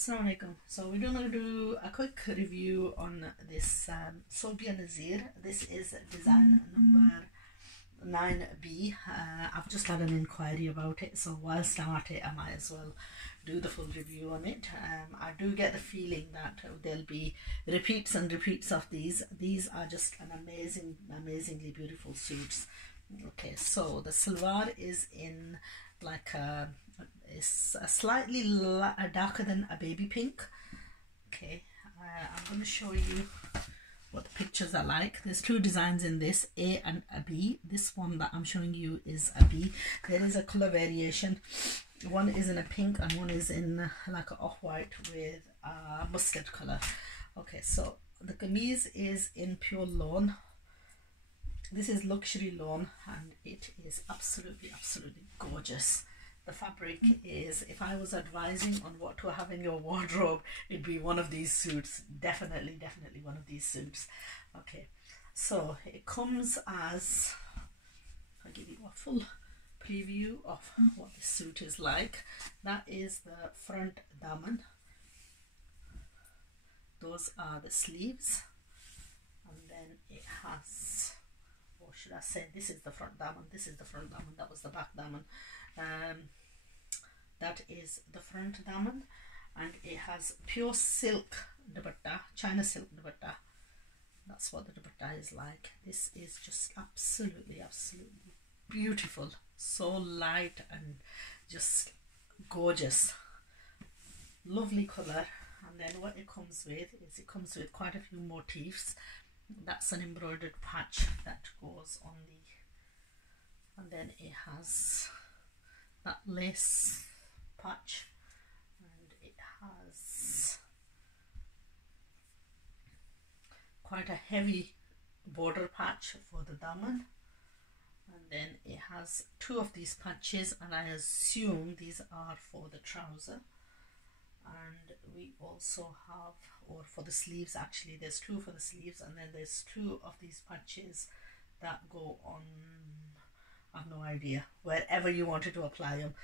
Assalamu alaikum. So we're going to do a quick review on this Sobia Nazir. This is design number 9B. I've just had an inquiry about it, so whilst I'm at it, I might as well do the full review on it. I do get the feeling that there'll be repeats and repeats of these. These are just an amazingly beautiful suits. Okay, so the salwar is in like it's slightly darker than a baby pink. Okay, I'm going to show you what the pictures are like. There's two designs in this, A and a B. This one that I'm showing you is a B. There is a color variation. One is in a pink and one is in like an off-white with a mustard color. Okay, so the kameez is in pure lawn. This is luxury lawn and it is absolutely gorgeous. The fabric is, if I was advising on what to have in your wardrobe, it'd be one of these suits. Definitely one of these suits. Okay, so it comes as, I'll give you a full preview of what this suit is like. That is the front daman. Those are the sleeves, and then it has, or should I say, this is the front daman, this is the front daman, that was the back daman. That is the front daman, and it has pure silk dupatta, China silk dupatta. That's what the dupatta is like. This is just absolutely beautiful, so light and just gorgeous, lovely color. And then what it comes with is, it comes with quite a few motifs. That's an embroidered patch that goes on the, and then it has that lace patch, and it has quite a heavy border patch for the daman, and then it has two of these patches, and I assume these are for the trouser. And we also have, or for the sleeves actually, there's two for the sleeves, and then there's two of these patches that go on, I've no idea, wherever you wanted to apply them.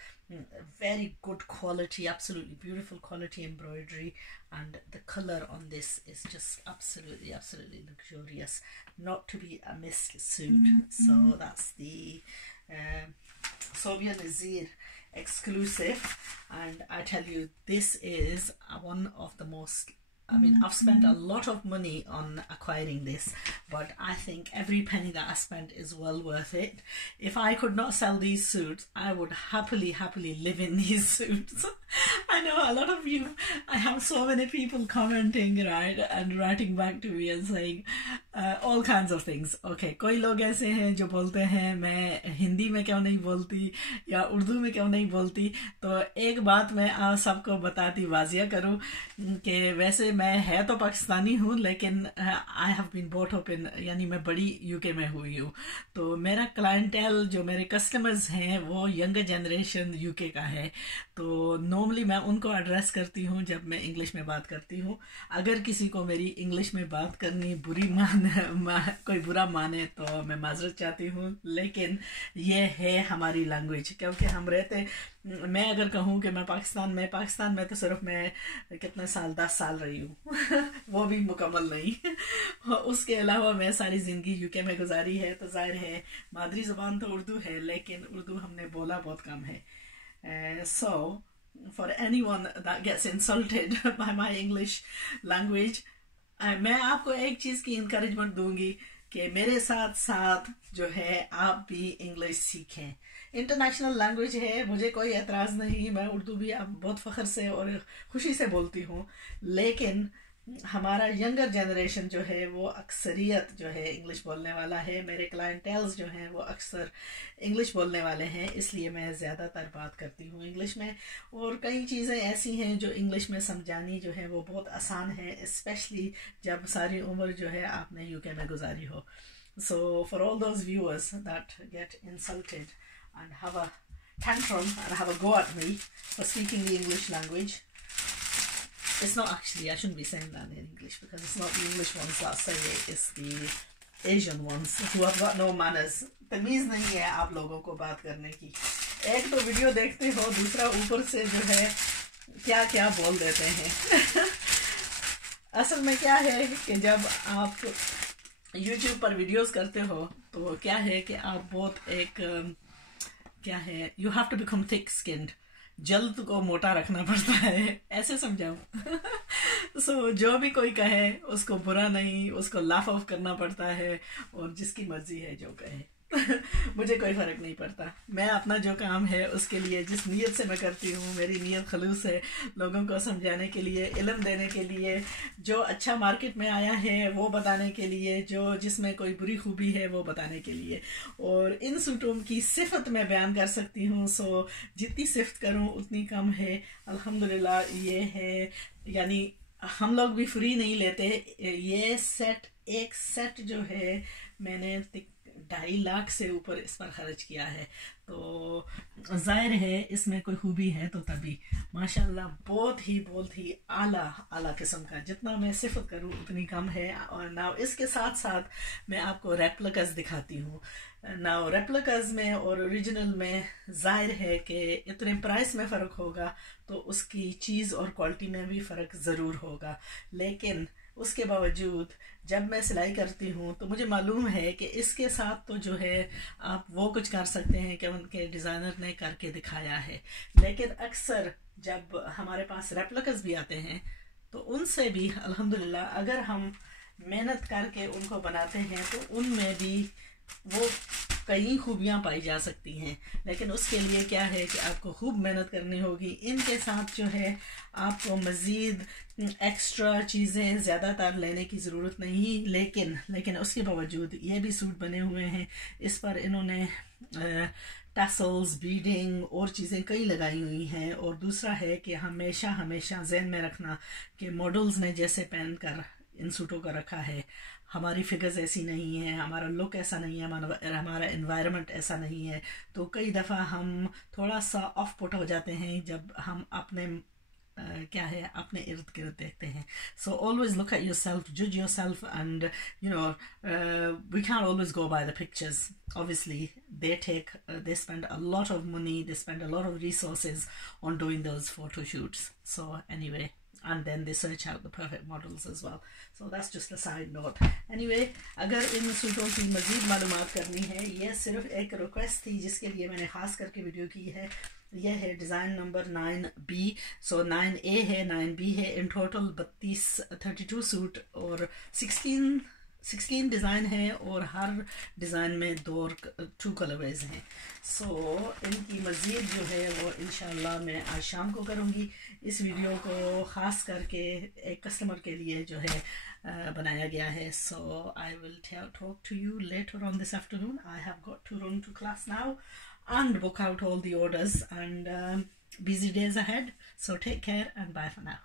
Very good quality, absolutely beautiful quality embroidery, and the color on this is just absolutely luxurious, not to be a missed suit. So that's the Sobia Nazir exclusive, and I tell you, this is one of the most, I mean, I've spent a lot of money on acquiring this, but I think every penny that I spent is well worth it. If I could not sell these suits, I would happily live in these suits. I know a lot of you, I have so many people commenting, right, and writing back to me and saying all kinds of things. Okay, कोई लोग ऐसे हैं जो बोलते हैं मैं हिंदी में क्यों नहीं बोलती या उर्दू में क्यों नहीं बोलती, तो एक बात मैं आप सबको बताती वाजिया करूँ कि वैसे मैं है तो पाकिस्तानी हूँ, लेकिन I have been bought up in, यानी मैं बड़ी यूके में हुई हूँ, तो मेरा क्लाइंटेल जो मेरे कस्टमर्स हैं वो यंगर जनरेशन यूके का है, तो नॉर्मली मैं उनको एड्रेस करती हूँ जब मैं इंग्लिश में बात करती हूँ. अगर किसी को मेरी इंग्लिश में बात करनी कोई बुरा माने तो मैं माजरत चाहती हूँ, लेकिन ये है हमारी लैंग्वेज. क्योंकि हम रहते, मैं अगर कहूँ कि मैं पाकिस्तान में तो सिर्फ मैं कितने साल, 10 साल रही हूँ वो भी मुकम्मल नहीं. उसके अलावा मैं सारी ज़िंदगी यूके में गुजारी है, तो जाहिर है मादरी ज़बान तो उर्दू है, लेकिन उर्दू हमने बोला बहुत कम है. So for anyone that gets insulted by my English language, मैं आपको एक चीज़ की इंकरेजमेंट दूंगी कि मेरे साथ साथ जो है आप भी इंग्लिश सीखें. इंटरनेशनल लैंग्वेज है, मुझे कोई एतराज़ नहीं, मैं उर्दू भी अब बहुत फ़ख्र से और ख़ुशी से बोलती हूँ, लेकिन हमारा यंगर जनरेशन जो है वो अक्सरियत जो है इंग्लिश बोलने वाला है. मेरे क्लाइंटेल्स जो हैं वो अक्सर इंग्लिश बोलने वाले हैं, इसलिए मैं ज़्यादातर बात करती हूँ इंग्लिश में. और कई चीज़ें ऐसी हैं जो इंग्लिश में समझानी जो है वो बहुत आसान है, स्पेशली जब सारी उम्र जो है आपने यूके में गुजारी हो. So for all those viewers that get insulted and have a tantrum and have a go at me for speaking the English language, it's not actually, I shouldn't be saying that in English, because it's not the English ones that say it, it's the Asian ones who have got no manners. तमीज़ नहीं है आप लोगों को बात करने की. एक तो वीडियो देखते हो, दूसरा ऊपर से जो है کیا کیا بول دیتے ہیں. اصل میں کیا ہے کہ جب آپ یوٹیوب پر ویڈیوز کرتے ہو تو کیا ہے کہ آپ بہت ایک کیا ہے یو ہیو ٹو بیکم تھک اسکنڈ. جلد کو موٹا رکھنا پڑتا ہے, ایسے سمجھاؤں. سو جو بھی کوئی کہے اس کو برا نہیں, اس کو لاف آف کرنا پڑتا ہے, اور جس کی مرضی ہے جو کہے. مجھے کوئی فرق نہیں پڑتا. میں اپنا جو کام ہے اس کے لیے جس نیت سے میں کرتی ہوں, میری نیت خلوص ہے لوگوں کو سمجھانے کے لیے, علم دینے کے لیے, جو اچھا مارکیٹ میں آیا ہے وہ بتانے کے لیے, جو جس میں کوئی بری خوبی ہے وہ بتانے کے لیے. اور ان سوٹوں کی صفت میں بیان کر سکتی ہوں. سو جتنی صفت کروں اتنی کم ہے. الحمدللہ یہ ہے, یعنی ہم لوگ بھی فری نہیں لیتے. یہ سیٹ, ایک سیٹ جو ہے میں نے 2.5 لاکھ سے اوپر اس پر خرچ کیا ہے. تو ظاہر ہے اس میں کوئی خوبی ہے تو تبھی. ماشاءاللہ بہت ہی اعلیٰ قسم کا. جتنا میں صفت کروں اتنی کم ہے. اور نہ اس کے ساتھ ساتھ میں آپ کو ریپلیکاز دکھاتی ہوں. نہ ریپلیکاز میں اور اوریجنل میں ظاہر ہے کہ اتنے پرائس میں فرق ہوگا تو اس کی چیز اور کوالٹی میں بھی فرق ضرور ہوگا. لیکن اس کے باوجود جب میں سلائی کرتی ہوں تو مجھے معلوم ہے کہ اس کے ساتھ تو جو ہے آپ وہ کچھ کر سکتے ہیں کہ ان کے ڈیزائنر نے کر کے دکھایا ہے. لیکن اکثر جب ہمارے پاس ریپلیکاز بھی آتے ہیں تو ان سے بھی الحمدللہ اگر ہم محنت کر کے ان کو بناتے ہیں تو ان میں بھی وہ کئی خوبیاں پائی جا سکتی ہیں. لیکن اس کے لیے کیا ہے کہ آپ کو خوب محنت کرنی ہوگی. ان کے ساتھ جو ہے آپ کو مزید ایکسٹرا چیزیں زیادہ تر لینے کی ضرورت نہیں. لیکن اس کے باوجود یہ بھی سوٹ بنے ہوئے ہیں, اس پر انہوں نے ٹیسلز, بیڈنگ اور چیزیں کئی لگائی ہوئی ہیں. اور دوسرا ہے کہ ہمیشہ ذہن میں رکھنا کہ ماڈلز نے جیسے پہن کر ان سوٹوں کا رکھا ہے, ہماری فگرز ایسی نہیں ہیں, ہمارا لک ایسا نہیں ہے, ہمارا انوائرمنٹ ایسا نہیں ہے. تو کئی دفعہ ہم تھوڑا سا آف پٹ ہو جاتے ہیں جب ہم اپنے کیا ہے اپنے ارد گرد دیکھتے ہیں. So always look at yourself, جج yourself, and we can't always go by the pictures. Obviously they spend a lot of money, they spend a lot of resources on doing those photo shoots. So anyway, and then they search out the perfect models as well. So that's just a side note. Anyway, اگر ان سوٹوں کی مزید معلومات کرنی ہے, یہ صرف ایک request تھی جس کے لیے میں نے خاص کر کے ویڈیو کی ہے. یہ ہے ڈیزائن نمبر 9B. سو 9A ہے, 9B ہے. ان ٹوٹل 32 سوٹ اور 16 ڈیزائن ہیں, اور ہر ڈیزائن میں 2 کلر ویز ہیں. سو ان کی مزید جو ہے وہ انشاءاللہ میں آج شام کو کروں گی. اس ویڈیو کو خاص کر کے ایک کسٹمر کے لیے جو ہے بنایا گیا ہے. سو آئی ول talk to you later on this afternoon. I have got to run to class now and book out all the orders, and busy days ahead. So take care and bye for now.